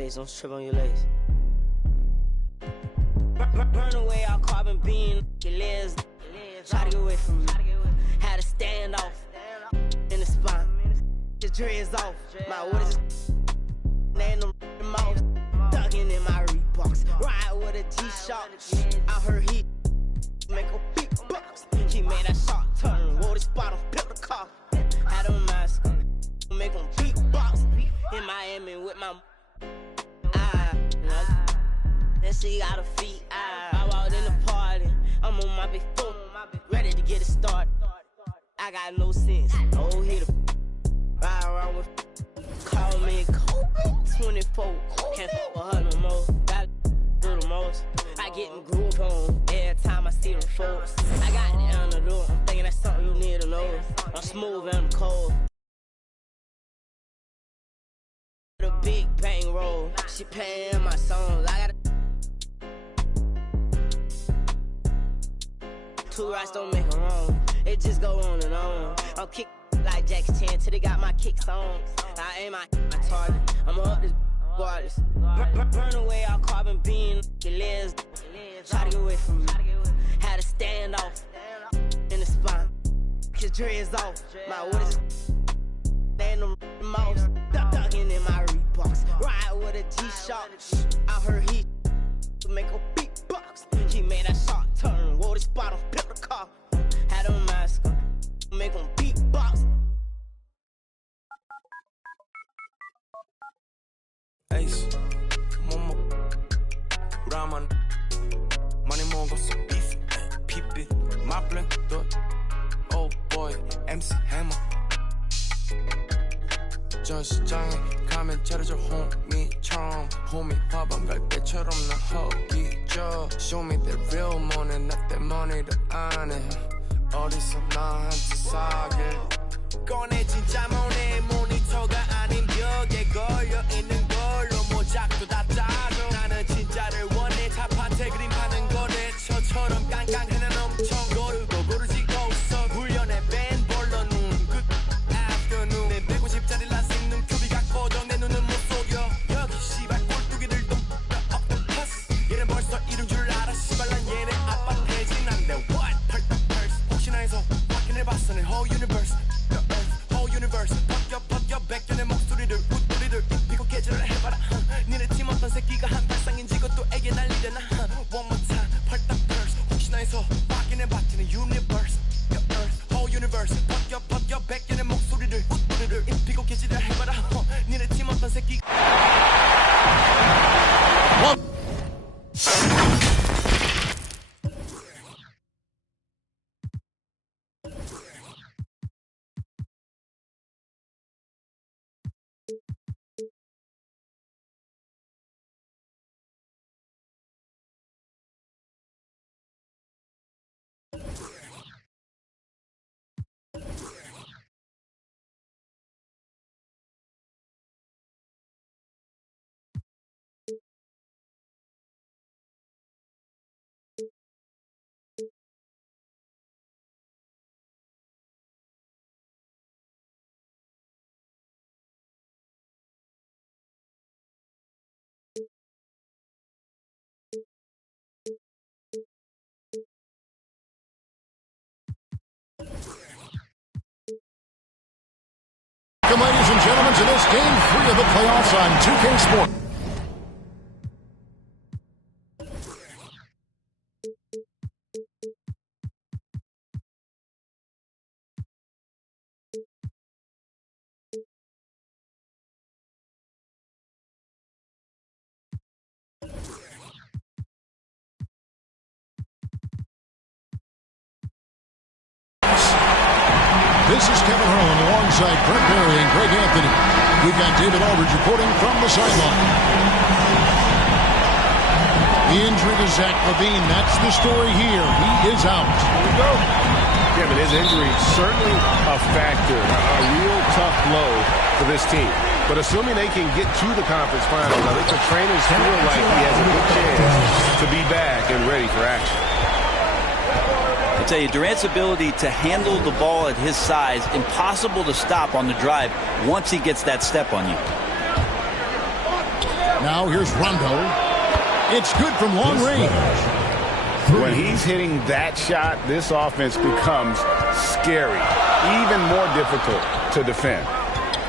face, don't trip on your legs. Burn away all carbon beam, your legs. Try to get away from me. Had to stand off in the spine. Your dreads off. My waters laying them mouse. Ducking in my Reeboks. Ride with a G-Shock. I heard he make a big box. He made that shot turn. Wore the spot on, picked the car. Had a mask on. Make him beatbox. In Miami with my then she got her feet. I walked in the party. I'm on my big foot, ready to get it started. I got no sense. Oh, hit a ride around with. Call me Kobe 24. Can't fuck with her no more. Got do the most. I get in groove on every time I see them folks. I got it on the door. I'm thinking that's something you need to know. I'm smooth and I'm cold. The big bang roll. She paying my songs. I got two rights don't make them wrong. It just go on and on. I'm kick like Jackie Chan till they got my kicks on. I aim my target. I'm up this regardless. Burn away all carbon beam. Your legs. Try to get away from me. Had to stand off in the spine. Your dreads off. My waters laying them mouse. Ducking in my Reeboks. Ride with a G-Shock. I heard he make a big box. He made that shot turn. Wore the spot on, picked the car. Had a mask on. Make him beatbox. Ace, Momo, Raman, Money Mongo, beef, peep it, my blank dot. Oh boy, MC Hammer. 전시장에 가면 차려줘 홈이처럼 홈이 화방 갈 때처럼 나 허기져 Show me that real money not that money를 안 해 어디서 나한테 사길 꺼내 진짜 모네 모니터가 아닌 벽에 걸려 있는 걸로 모작도 다 짜줘 나는 진짜를 원해 탑한테 그림하는 거래처처럼 깡깡해는 엄청 고르고 고르지 고서 훈련에 밴 벌러 눈 Good afternoon 내 150짜리 라식 눈 큐비가 꺼져 내 눈은 못 속여 여기 씨발 꼴뚜기들도 없던 퍼스 얘는 벌써 이룬 줄 알아 씨발 난 얘네 아빠 대진한데 what 펄떡 펄스 혹시나 해서 확인해봤어 내 whole universe the earth whole universe 벗겨 백견의 목소리를 웃소리를 입히고 개질을 해봐라 니네 팀 어떤 새끼가 한 발상인지 그것도 애게 날리려나 one more time 펄떡 펄스 혹시나 해서 확인해봤지 내 universe the earth whole universe 벗겨 백견의 목소리를 웃소리를 입히고 개질을 해봐라 니네 팀 어떤 새끼 Welcome, ladies and gentlemen, to this Game 3 of the playoffs on 2K Sports. This is Kevin Harlan alongside Brett Berry and Greg Anthony. We've got David Aldridge reporting from the sideline. The injury to Zach LaVine, that's the story here. He is out. Here we go. Yeah, but his injury is certainly a factor, a real tough blow for this team. But assuming they can get to the conference finals, I think the trainers feel like he has a good chance to be back and ready for action. I tell you, Durant's ability to handle the ball at his size, impossible to stop on the drive once he gets that step on you. Now here's Rondo. It's good from long range. When he's hitting that shot, this offense becomes scary, even more difficult to defend.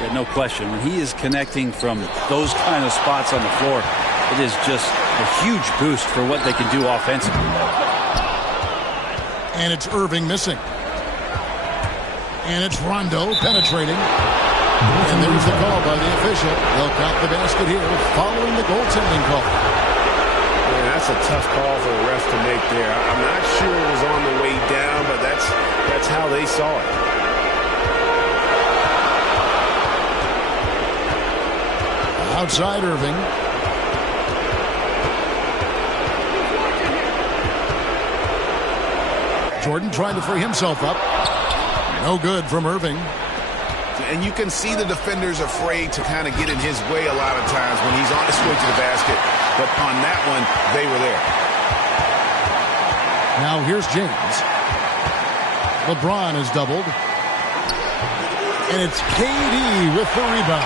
Yeah, no question. When he is connecting from those kind of spots on the floor, it is just a huge boost for what they can do offensively. And it's Irving missing. And it's Rondo penetrating. And there's the call by the official. They'll count the basket here following the goaltending call. Yeah, that's a tough call for the ref to make there. I'm not sure it was on the way down, but that's how they saw it. Outside Irving. Jordan trying to free himself up. No good from Irving. And you can see the defenders afraid to kind of get in his way a lot of times when he's on his way to the basket. But on that one, they were there. Now here's James. LeBron is doubled. And it's KD with the rebound.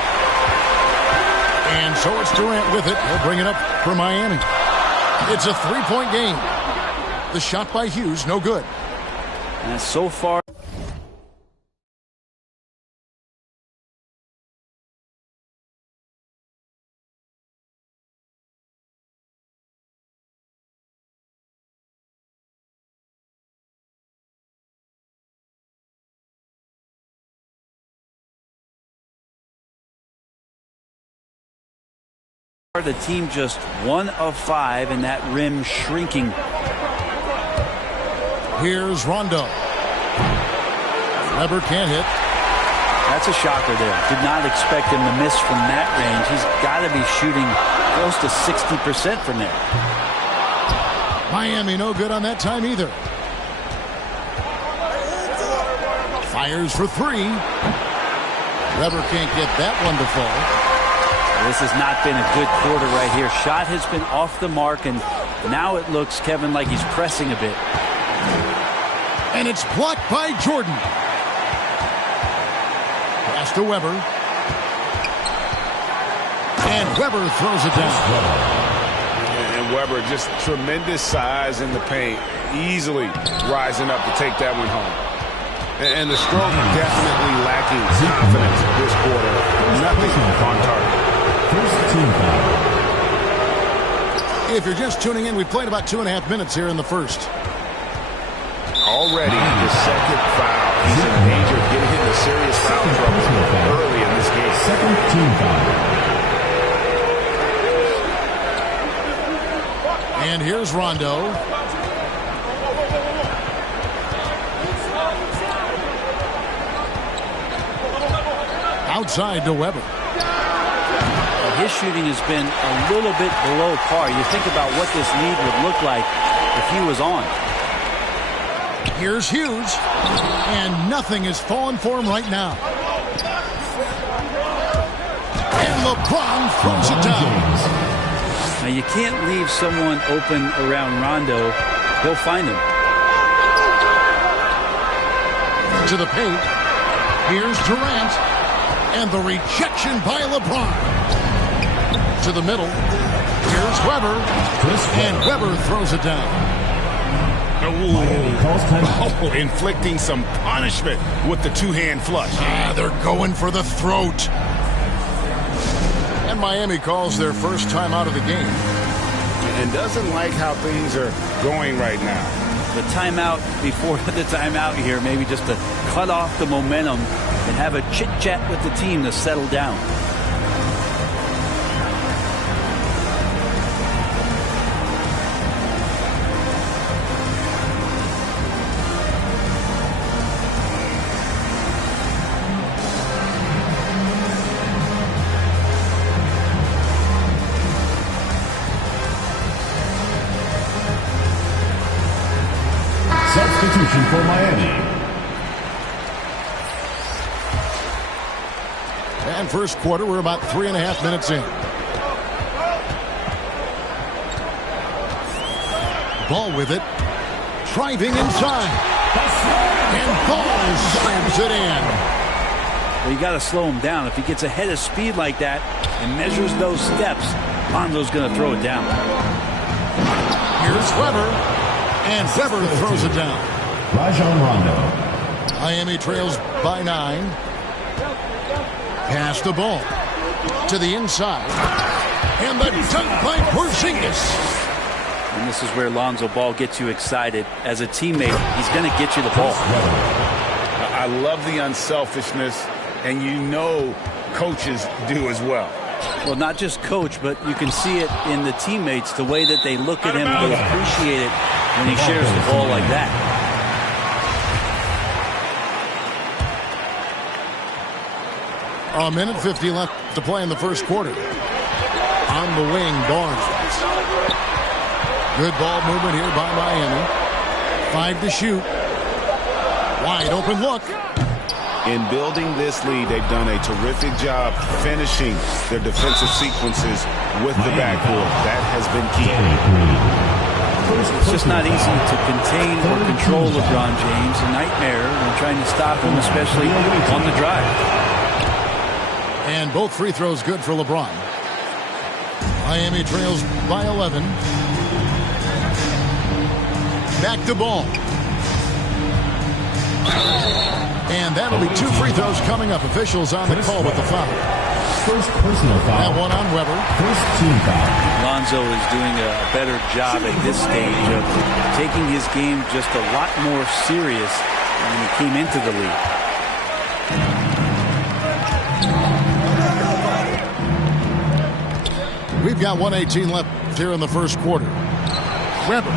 And so it's Durant with it. He'll bring it up for Miami. It's a three-point game. The shot by Hughes, no good. And so far, the team just 1 of 5 and that rim shrinking. Here's Rondo. Weber can't hit. That's a shocker there. Did not expect him to miss from that range. He's got to be shooting close to 60% from there. Miami no good on that time either. Fires for 3. Weber can't get that one to fall. This has not been a good quarter right here. Shot has been off the mark, and now it looks, Kevin, like he's pressing a bit. And it's blocked by Jordan. Pass to Weber. And Weber throws it down. And Weber, just tremendous size in the paint, easily rising up to take that one home. And the stroke definitely lacking confidence this quarter. Nothing on target. First team foul. If you're just tuning in, we played about 2.5 minutes here in the first. Already his second foul. He's in danger of getting into serious foul trouble early in this game. Second team foul. And here's Rondo. Outside to Weber. His shooting has been a little bit below par. You think about what this lead would look like if he was on. Here's Hughes. And nothing is falling for him right now. And LeBron throws it down. Now you can't leave someone open around Rondo. He'll find him. To the paint. Here's Durant. And the rejection by LeBron. To the middle. Here's Weber. And Weber throws it down. Oh, inflicting some punishment with the two-hand flush. They're going for the throat. And Miami calls their first time out of the game. And doesn't like how things are going right now. The timeout before the timeout here, maybe just to cut off the momentum and have a chit-chat with the team to settle down. Substitution for Miami. And first quarter, we're about 3.5 minutes in. Ball with it. Driving inside. And Ball slams it in. Well, you got to slow him down. If he gets ahead of speed like that and measures those steps, Lonzo's going to throw it down. Here's Weber. And Weber throws it down. Rajon Rondo. Miami trails by 9. Pass the ball to the inside. And the dunk by Porzingis. And this is where Lonzo Ball gets you excited. As a teammate, he's going to get you the ball. I love the unselfishness, and you know coaches do as well. Well, not just coach, but you can see it in the teammates, the way that they look at him. They appreciate it when he shares the ball like that. A minute 50 left to play in the first quarter. On the wing, Barnes. Good ball movement here by Miami. 5 to shoot. Wide open look. In building this lead, they've done a terrific job finishing their defensive sequences with the backboard. That has been key. It's just not easy to contain or control LeBron James. A nightmare when trying to stop him, especially on the drive. And both free throws good for LeBron. Miami trails by 11. Back to ball. And that'll be 2 free throws coming up. Officials on the call with the foul. First personal foul. That one on Weber. First team foul. Lonzo is doing a better job at this stage of taking his game just a lot more serious when he came into the league. We've got 1:18 left here in the first quarter. Weber.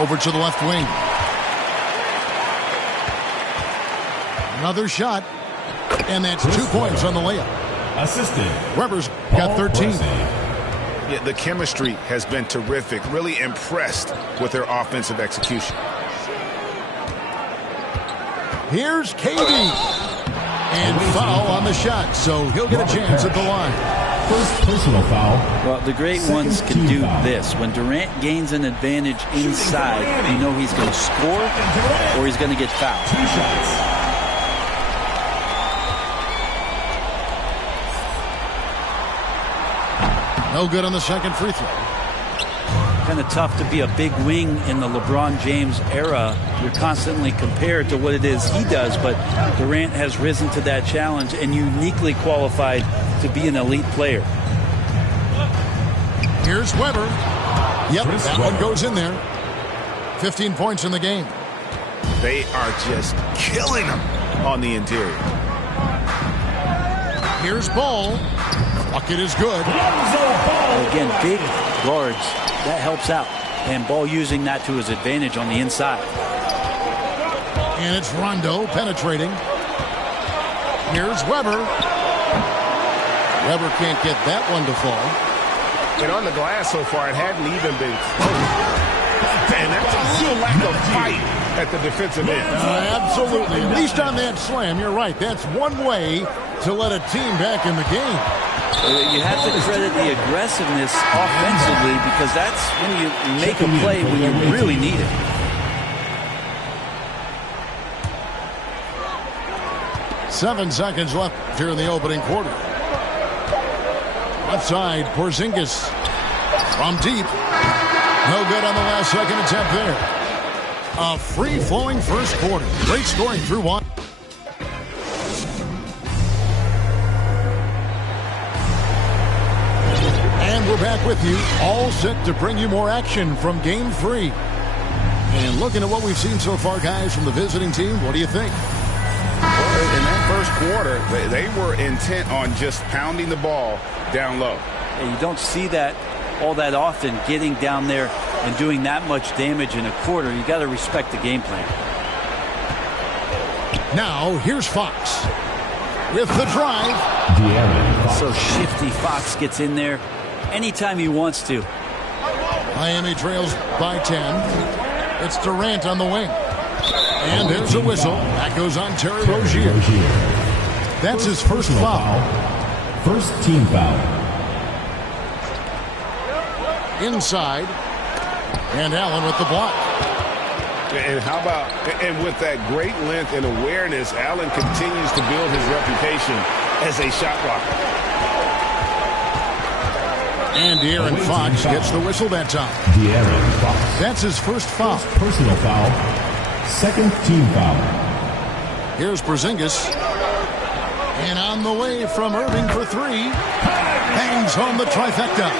Over to the left wing. Another shot. And that's 2 points on the layup. Assistant. Weber's got 13. Yeah, the chemistry has been terrific. Really impressed with their offensive execution. Here's KD. And foul on the shot, so he'll get a chance at the line. First personal foul. Well, the great ones can do this. When Durant gains an advantage inside, you know he's going to score or he's going to get fouled. 2 shots. No good on the second free throw. Kind of tough to be a big wing in the LeBron James era. You're constantly compared to what it is he does, but Durant has risen to that challenge and uniquely qualified to be an elite player. Here's Weber. Yep, that one goes in there. 15 points in the game. They are just killing them on the interior. Here's Ball. Bucket is good. Again, big guards, that helps out. And Ball using that to his advantage on the inside. And it's Rondo penetrating. Here's Weber. Weber can't get that one to fall. And on the glass so far, it hadn't even been close. And that's a little lack of fight at the defensive end. Absolutely. At least on that slam, you're right. That's one way to let a team back in the game. You have to credit the aggressiveness offensively because that's when you make a play when you really need it. Seven seconds left here in the opening quarter. Left side, Porzingis from deep. No good on the last second attempt there. A free-flowing first quarter. Great scoring through one. And we're back with you, all set to bring you more action from Game 3. And looking at what we've seen so far, guys, from the visiting team, what do you think? Well, in that first quarter, they were intent on just pounding the ball down low. And you don't see that all that often, getting down there and doing that much damage in a quarter. You got to respect the game plan. Now, here's Fox with the drive. So shifty. Fox gets in there anytime he wants to. Miami trails by 10. It's Durant on the wing. And there's a whistle. That goes on Terry Rozier. That's his first foul. First team foul. Inside. And Allen with the block. And how about, and with that great length and awareness, Allen continues to build his reputation as a shot blocker. And De'Aaron Fox gets the whistle that time. De'Aaron Fox. That's his first foul. First personal foul. Second team foul. Here's Porzingis. And on the way from Irving for three. Hangs home the trifecta.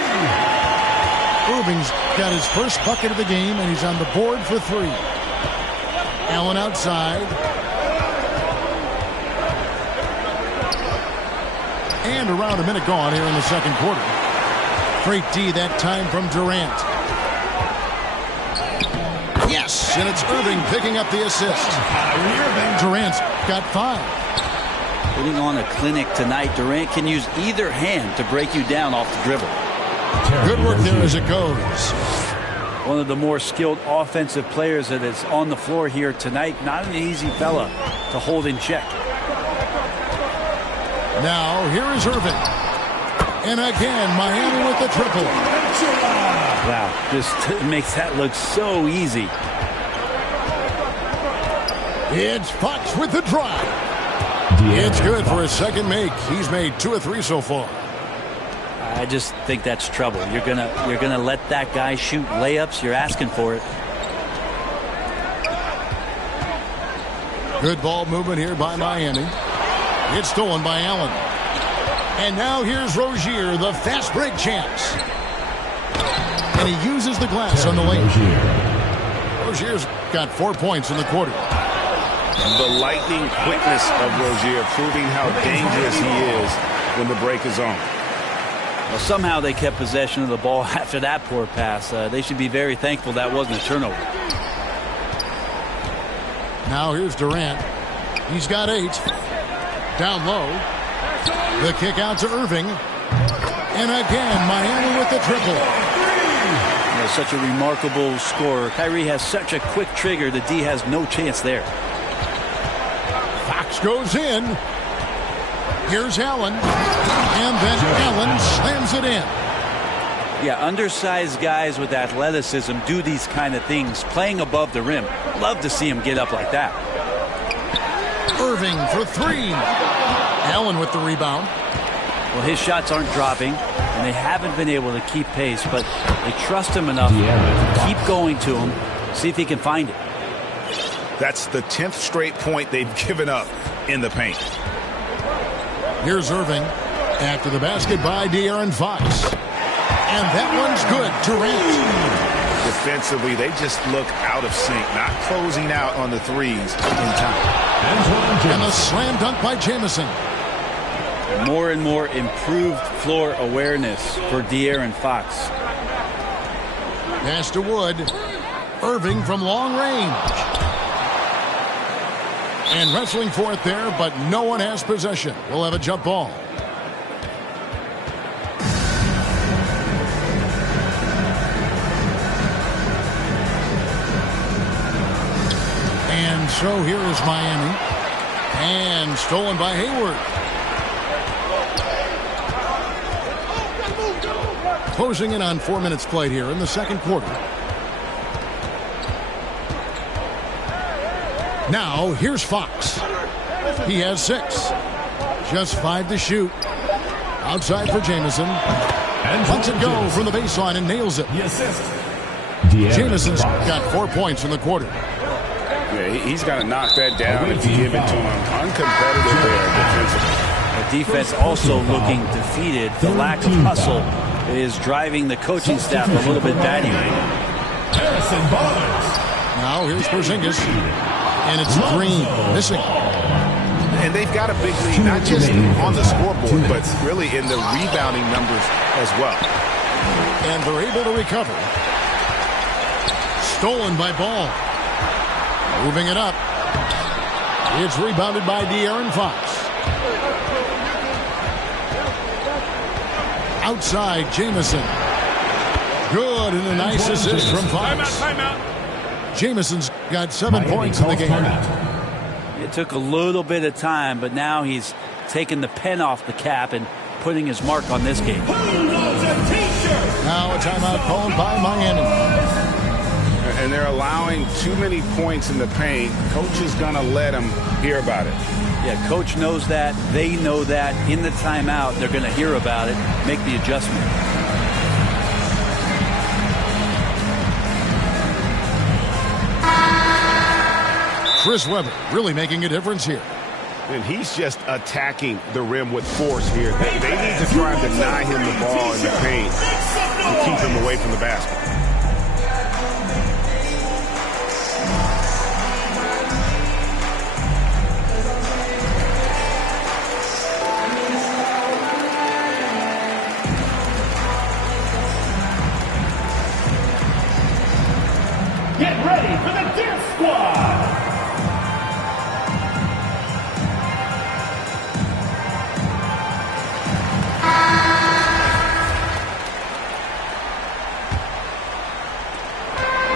Irving's got his first bucket of the game, and he's on the board for three. Allen outside. And around a minute gone here in the second quarter. Great D that time from Durant. Yes, and it's Irving picking up the assist. Durant's got 5. Putting on a clinic tonight. Durant can use either hand to break you down off the dribble. Good work there as it goes. One of the more skilled offensive players that is on the floor here tonight. Not an easy fella to hold in check. Now, here is Irving. And again, Miami with the triple. Wow, this makes that look so easy. It's Fox with the drive. It's good for his second make. He's made 2 of 3 so far. I just think that's trouble. You're gonna let that guy shoot layups. You're asking for it. Good ball movement here by Miami. It's stolen by Allen. And now here's Rozier, the fast break chance. And he uses the glass on the lane. Rozier's got 4 points in the quarter. The lightning quickness of Rozier proving how dangerous he is when the break is on. Well, somehow they kept possession of the ball after that poor pass. They should be very thankful that wasn't a turnover. Now here's Durant. He's got 8. Down low. The kick out to Irving. And again, Miami with the triple. Such a remarkable scorer. Kyrie has such a quick trigger. The D has no chance there. Fox goes in. Here's Allen. And then Allen slams it in. Yeah, undersized guys with athleticism do these kind of things, playing above the rim. Love to see him get up like that. Irving for 3. Allen with the rebound. Well, his shots aren't dropping, and they haven't been able to keep pace, but they trust him enough to keep going to him, see if he can find it. That's the 10th straight point they've given up in the paint. Here's Irving after the basket by De'Aaron Fox. And that one's good. Durant. Defensively, they just look out of sync, not closing out on the threes in time. And the slam dunk by Jamison. More and more improved floor awareness for De'Aaron Fox. Pass to Wood. Irving from long range. And wrestling for it there, but no one has possession. We'll have a jump ball. And so here is Miami. And stolen by Hayward. Closing in on 4 minutes played here in the second quarter. Now, here's Fox. He has 6. Just 5 to shoot. Outside for Jamison. Lets it go from the baseline and nails it. Jamison's got 4 points in the quarter. Yeah, he's got to knock that down if you give it to him. Uncompetitive there defensively. The defense also looking defeated. The lack of hustle is driving the coaching staff a little bit batty. Now here's Porzingis. And it's Green missing. And they've got a big lead, not just on the scoreboard, but really in the rebounding numbers as well. And they're able to recover. Stolen by Ball. Moving it up. It's rebounded by De'Aaron Fox. Outside, Jamison. Good, and a nice assist from Fox. Jamison's got 7 points in the game. It took a little bit of time, but now he's taking the pen off the cap and putting his mark on this game. Now a timeout called by Miami. And they're allowing too many points in the paint. Coach is going to let them hear about it. Yeah, coach knows that. They know that. In the timeout, they're going to hear about it, make the adjustment. Chris Webber really making a difference here. And he's just attacking the rim with force here. They need to try and deny him the ball in the paint to keep him away from the basket. Get ready for the Dance Squad!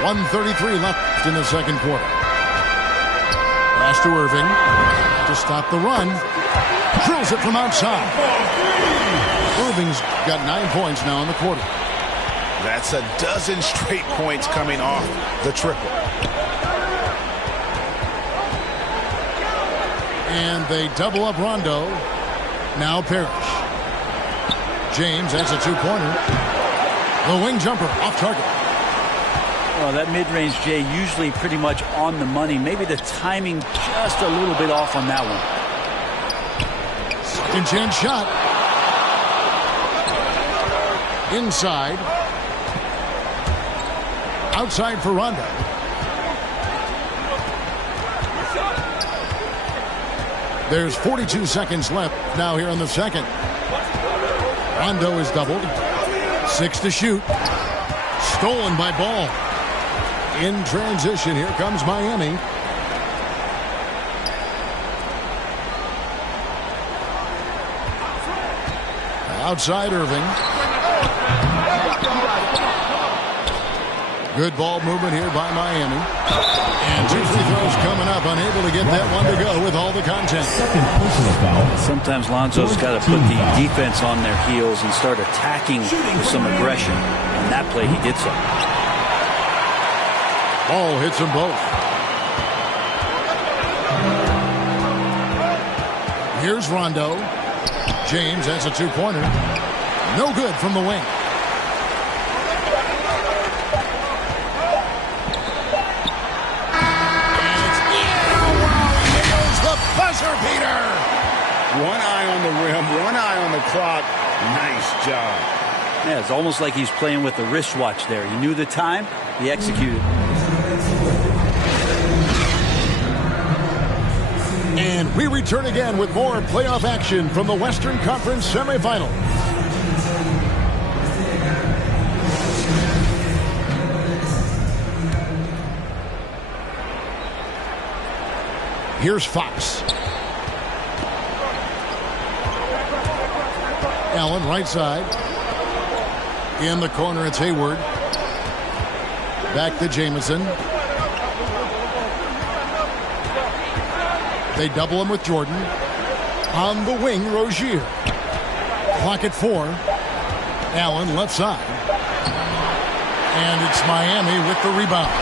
.133 left in the second quarter. Pass to Irving to stop the run. Drills it from outside. Irving's got 9 points now in the quarter. That's a dozen straight points coming off the triple. And they double up Rondo. Now Parrish. James, that's a two-pointer. The wing jumper off target. Well, that mid-range, Jay, usually pretty much on the money. Maybe the timing just a little bit off on that one. Second chance shot. Inside. Outside for Rondo. There's 42 seconds left now here in the second. Rondo is doubled. 6 to shoot. Stolen by Ball. In transition, here comes Miami. Outside Irving. Good ball movement here by Miami. And 2 free throws coming up. Unable to get that one to go with all the content. Second personal foul. Sometimes Lonzo's got to put the defense on their heels and start attacking with some aggression. On that play, he did so. Ball hits them both. Here's Rondo. James, that's a two-pointer. No good from the wing. Buzzer beater. One eye on the rim, one eye on the clock. Nice job. Yeah, it's almost like he's playing with the wristwatch there. He knew the time, he executed. And we return again with more playoff action from the Western Conference semifinals. Here's Fox. Allen, right side. In the corner, it's Hayward. Back to Jamison. They double him with Jordan. On the wing, Rozier. Clock at 4. Allen, left side. And it's Miami with the rebound.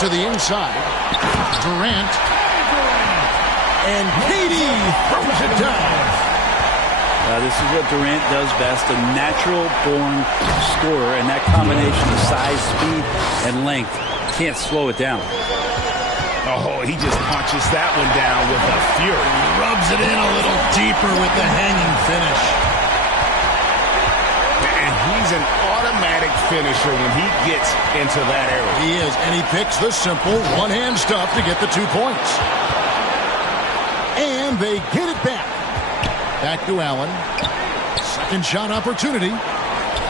To the inside. Durant. And Katie throws it down. This is what Durant does best, a natural-born scorer, and that combination of size, speed, and length can't slow it down. Oh, he just punches that one down with a fury. Rubs it in a little deeper with the hanging finish. And he's an automatic finisher when he gets into that area. He is, and he picks the simple one-hand stuff to get the 2 points. And they get it back. Back to Allen. Second shot opportunity.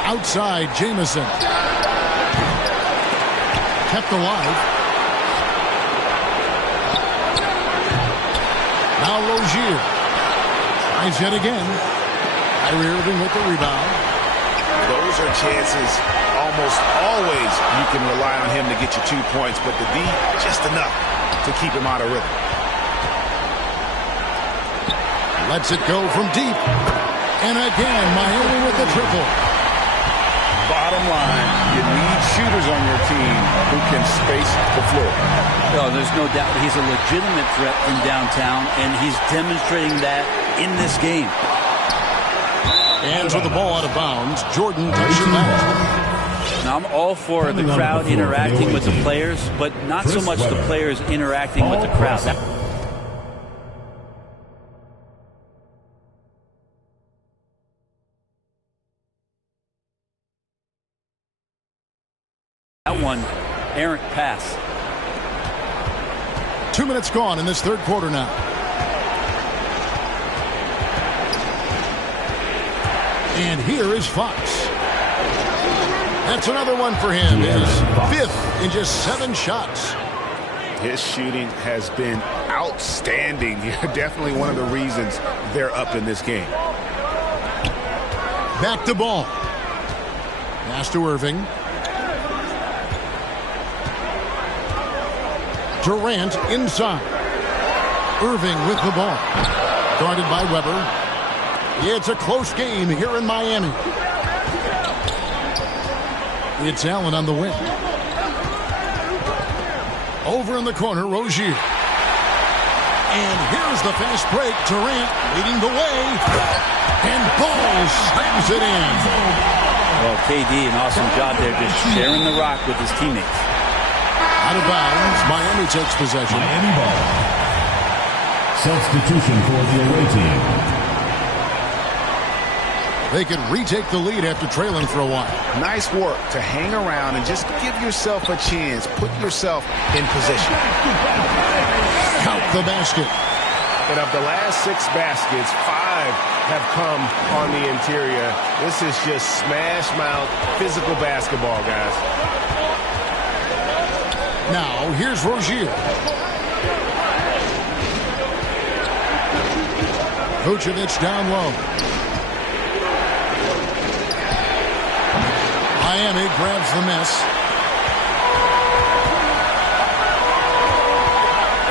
Outside, Jamison. Kept alive. Now Rozier. Tries yet again. Kyrie Irving with the rebound. Those are chances almost always you can rely on him to get you 2 points, but the D, just enough to keep him out of rhythm. Lets it go from deep. And again, Miami with the triple. Bottom line, you need shooters on your team who can space the floor. No, there's no doubt he's a legitimate threat from downtown, and he's demonstrating that in this game. And with the ball out of bounds, Jordan touches that. Now, I'm all for the crowd interacting with the players, but not so much the players interacting with the crowd. That one, errant pass. 2 minutes gone in this third quarter now. And here is Fox. That's another one for him. His fifth in just 7 shots. His shooting has been outstanding. Definitely one of the reasons they're up in this game. Back to ball. Pass to Irving. Durant inside. Irving with the ball. Guarded by Weber. It's a close game here in Miami. It's Allen on the wing. Over in the corner, Rozier. And here's the fast break. Durant leading the way. And Ball slams it in. Well, KD, an awesome job there, just sharing the rock with his teammates. Out of bounds, Miami takes possession. Miami ball. Substitution for the away team. They can retake the lead after trailing for a while. Nice work to hang around and just give yourself a chance. Put yourself in position. Count the basket. And of the last 6 baskets, 5 have come on the interior. This is just smash mouth physical basketball, guys. Now, here's Rozier. Vucevic down low. Miami grabs the miss.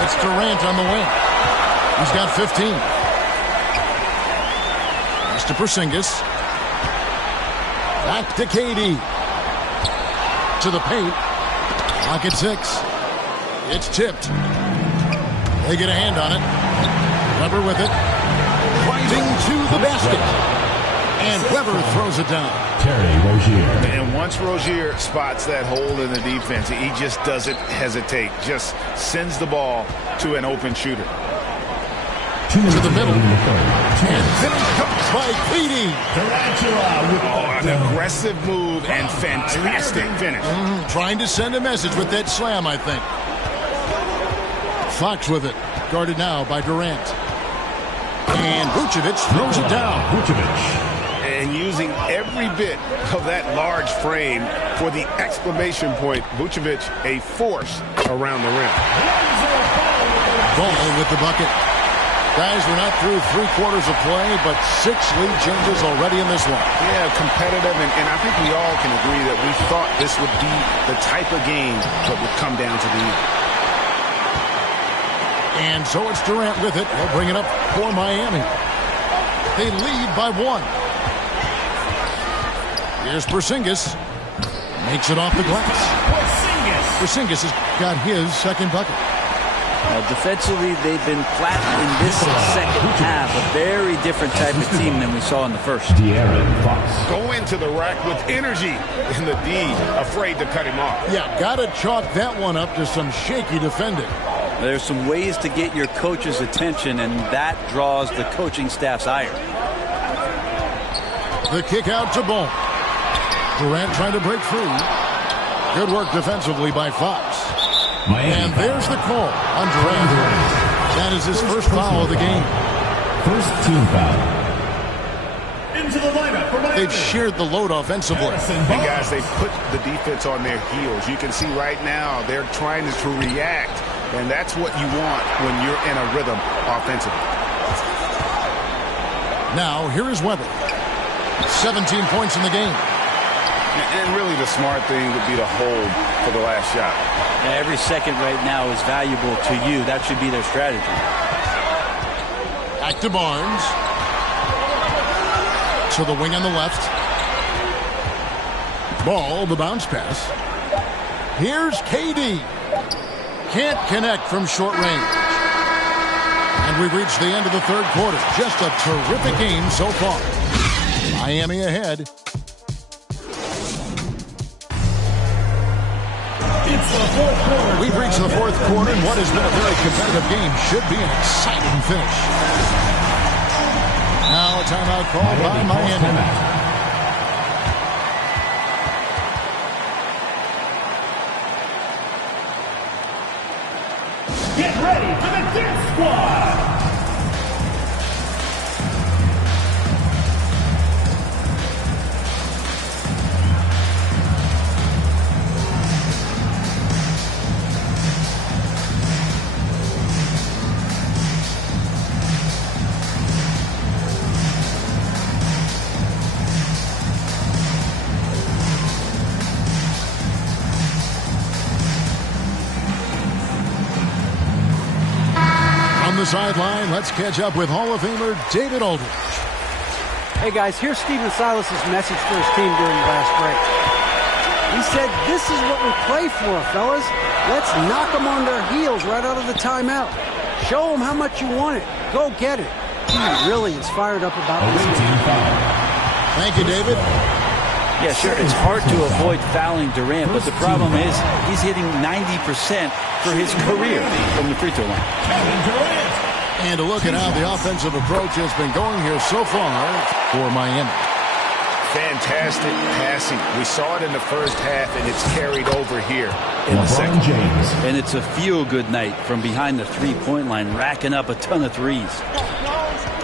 It's Durant on the wing. He's got 15. Pass to Porzingis. Back to KD. To the paint. Pocket 6. It's tipped. They get a hand on it. Weber with it. Pointing to the basket. And Weber throws it down. Terry Rozier. And once Rozier spots that hole in the defense, he just doesn't hesitate. Just sends the ball to an open shooter. To the middle. And finished by KD. An aggressive move and fantastic finish. Trying to send a message with that slam, I think. Fox with it. Guarded now by Durant. And Vucevic throws it down. Vucevic. And using every bit of that large frame for the exclamation point, Vucevic, a force around the rim. Ball with the bucket. Guys, we're not through 3 quarters of play, but 6 lead changes already in this one. Yeah, competitive, and I think we all can agree that we thought this would be the type of game that would come down to the end. And so it's Durant with it. He'll bring it up for Miami. They lead by 1. Here's Porzingis. Makes it off the glass. Porzingis has got his second bucket. Defensively, they've been flat in this second half. A very different type of team than we saw in the first. Go into the rack with energy. And the D afraid to cut him off. Yeah, got to chalk that one up to some shaky defending. There's some ways to get your coach's attention, and that draws the coaching staff's ire. The kick out to Ball. Durant trying to break free. Good work defensively by Fox. And there's the call on Durant. That is his first foul of the game. First team foul. Into the lineup for Miami. They've shared the load offensively. And guys, they put the defense on their heels. You can see right now they're trying to react, and that's what you want when you're in a rhythm offensively. Now, here is Weber. 17 points in the game. And really the smart thing would be to hold for the last shot. And every second right now is valuable to you. That should be their strategy. Back to Barnes. To the wing on the left. Ball, the bounce pass. Here's KD. Can't connect from short range. And we've reached the end of the third quarter. Just a terrific game so far. Miami ahead. It's the fourth quarter. We've reached the fourth quarter, and what has been a very competitive game should be an exciting finish. Now a timeout called by Miami. Get ready for the Death Squad! The sideline, let's catch up with Hall of Famer David Aldridge. Hey guys, here's Stephen Silas' message for his team during the last break. He said, "This is what we play for, fellas. Let's knock them on their heels right out of the timeout. Show them how much you want it. Go get it." He really is fired up about this game. Thank you, David. Yeah, sure, it's hard to avoid fouling Durant, but the problem is he's hitting 90% for his career from the free throw line. And a look at how the offensive approach has been going here so far for Miami. Fantastic passing. We saw it in the first half, and it's carried over here in the second. James. And it's a feel-good night from behind the three-point line, racking up a ton of threes.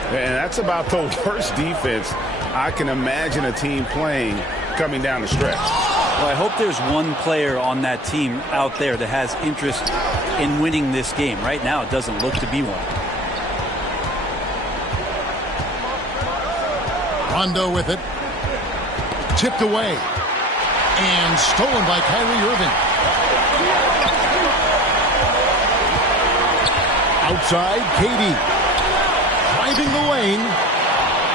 And that's about the worst defense I can imagine a team playing coming down the stretch. Well, I hope there's one player on that team out there that has interest in winning this game. Right now, it doesn't look to be one. Rondo with it. Tipped away. And stolen by Kyrie Irving. Outside, KD. Driving the lane.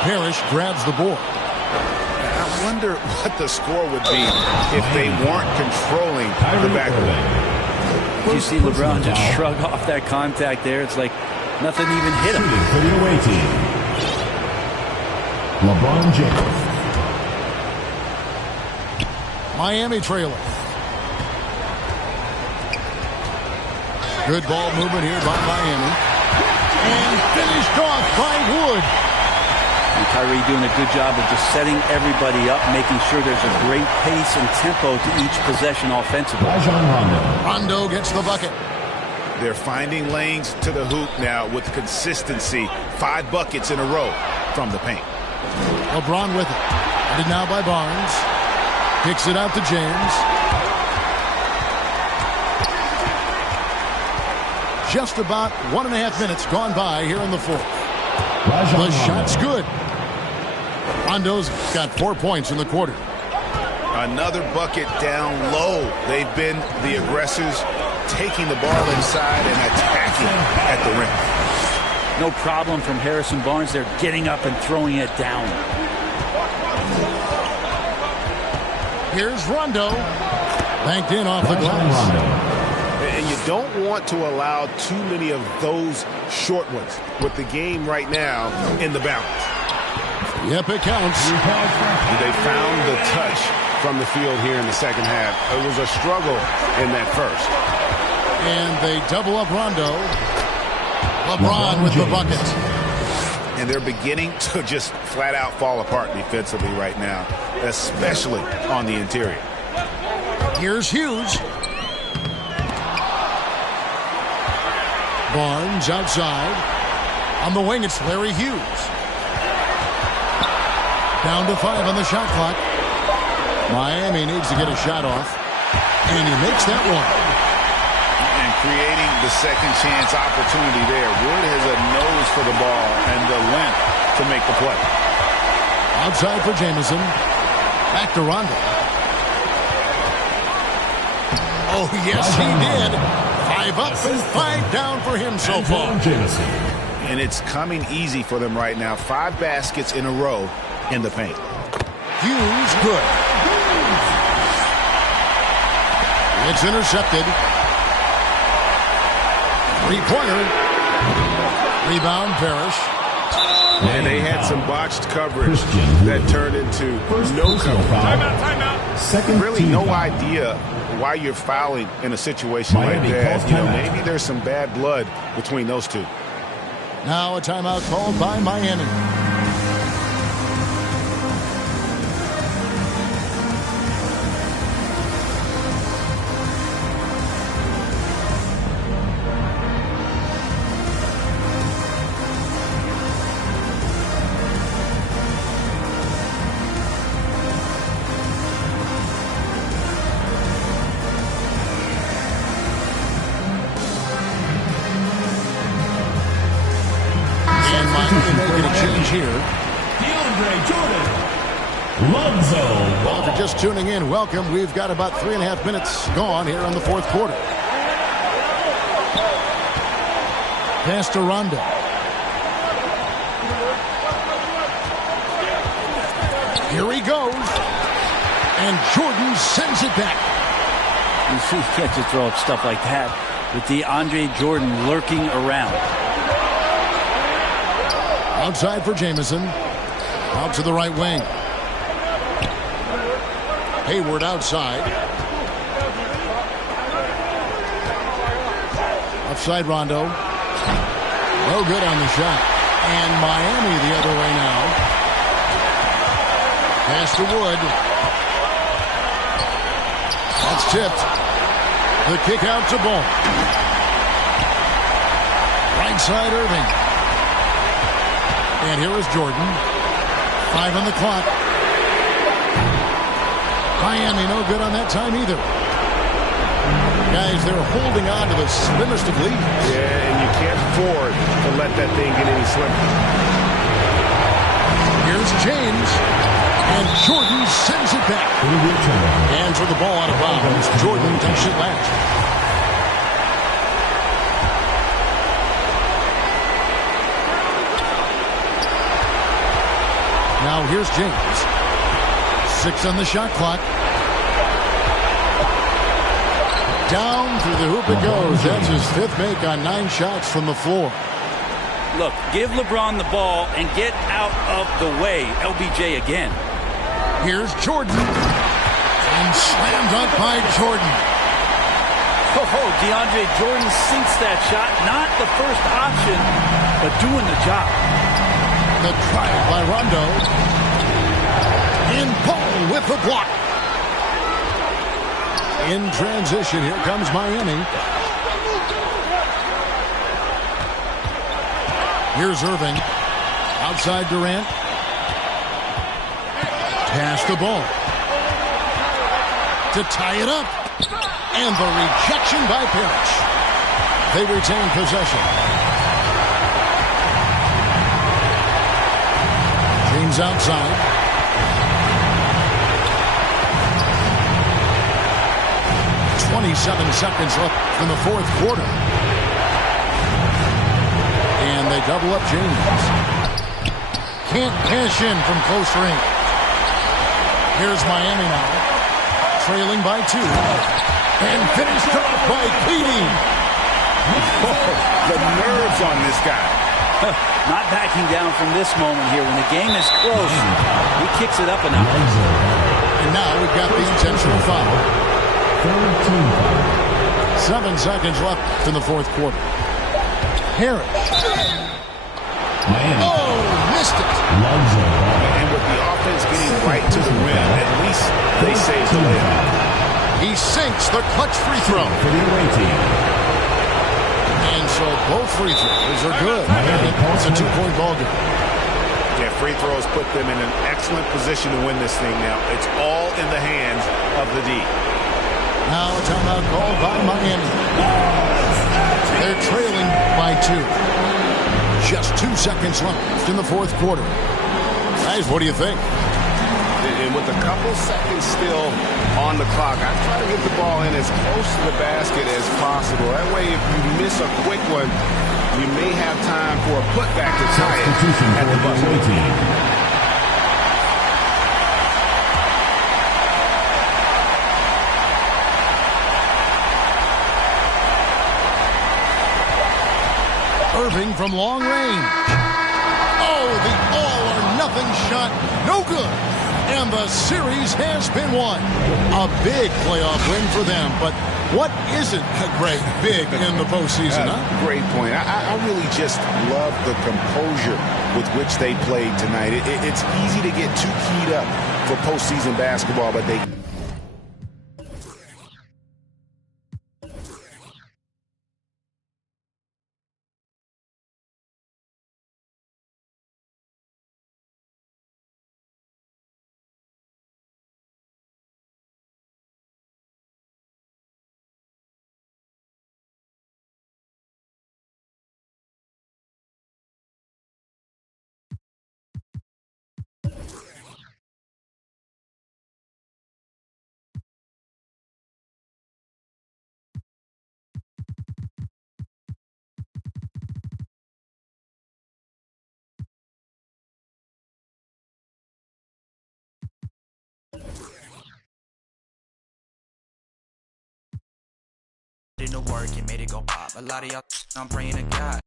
Parrish grabs the board. I wonder what the score would be if they weren't controlling the backcourt. Did you see LeBron just shrug off that contact there? It's like nothing even hit him. Shooting for the away team, LeBron James. Miami trailer. Good ball movement here by Miami. And finished off by Wood. And Kyrie doing a good job of just setting everybody up, making sure there's a great pace and tempo to each possession offensively. Rondo gets the bucket. They're finding lanes to the hoop now with consistency. 5 buckets in a row from the paint. LeBron with it. Headed now by Barnes. Kicks it out to James. Just about 1.5 minutes gone by here in the fourth. The shot's good. Rondo's got 4 points in the quarter. Another bucket down low. They've been the aggressors, taking the ball inside and attacking at the rim. No problem from Harrison Barnes. They're getting up and throwing it down. Here's Rondo. Banked in off the glass. And you don't want to allow too many of those short ones with the game right now in the balance. Yep, it counts. They found the touch from the field here in the second half. It was a struggle in that first. And they double up Rondo. LeBron with the bucket. And they're beginning to just flat out fall apart defensively right now, especially on the interior. Here's Hughes. Barnes outside. On the wing, it's Larry Hughes. Down to 5 on the shot clock. Miami needs to get a shot off. And he makes that one. And creating the second chance opportunity there. Wood has a nose for the ball and the length to make the play. Outside for Jamison. Back to Rondo. Oh, yes, he did. 5 up and 5 down for him so far. And it's coming easy for them right now. 5 baskets in a row in the paint. Hughes, good. It's intercepted. 3-pointer. Rebound, Parrish. And they had some botched coverage that turned into no coverage. Timeout. Really no idea why you're fouling in a situation Miami like that. calls You know, timeout. maybe there's some bad blood between those two. Now a timeout called by Miami. Making a change here. DeAndre Jordan. Lonzo. Well, if you're just tuning in, welcome. We've got about 3.5 minutes gone here in the fourth quarter. Pass to Rondo. Here he goes. And Jordan sends it back. You see, you can't just throw up stuff like that with DeAndre Jordan lurking around. Outside for Jamison. Out to the right wing. Hayward outside. Outside Rondo. No good on the shot. And Miami the other way now. Pass to Wood. That's tipped. The kick out to Ball. Right side Irving. And here is Jordan. 5 on the clock. Miami no good on that time either. Guys, they're holding on to the slimmest of leads. Yeah, and you can't afford to let that thing get any slimmer. Here's James. And Jordan sends it back. Hands with the ball out of bounds. Jordan takes it last. Now here's James. 6 on the shot clock. Down through the hoop it goes. That's his 5th make on 9 shots from the floor. Look, give LeBron the ball and get out of the way. LBJ again. Here's Jordan. And slammed up by Jordan. Oh, DeAndre Jordan sinks that shot. Not the first option, but doing the job. The trial by Rondo. And Paul with the block. In transition, here comes Miami. Here's Irving. Outside Durant. Pass the ball. To tie it up. And the rejection by Parrish. They retain possession. James outside. 27 seconds left in the fourth quarter. And they double up James. Can't cash in from close range. Here's Miami now. Trailing by 2. And finished off by KD. The nerves on this guy. Not backing down from this moment here. When the game is close, he kicks it up a notch. And now we've got the intentional foul. 7 seconds left in the fourth quarter. Harris. Oh, missed it. And with the offense getting right to the rim, at least they saved the layup. He sinks the clutch free throw. And so both free throws are good. It's a 2-point ball game. Yeah, free throws put them in an excellent position to win this thing now. It's all in the hands of the D. Now a timeout called by Miami. They're trailing by 2. Just 2 seconds left in the fourth quarter. Guys, what do you think? And with a couple seconds still on the clock, I try to get the ball in as close to the basket as possible. That way, if you miss a quick one, you may have time for a putback to tie it at the buzzer. Irving from long range. Oh, the all-or-nothing shot. No good. And the series has been won. A big playoff win for them, but what isn't a great big in the postseason, huh? Great point. I really just love the composure with which they played tonight. It's easy to get too keyed up for postseason basketball, but they... In the work and made it go pop. A lot of y'all, I'm praying to God.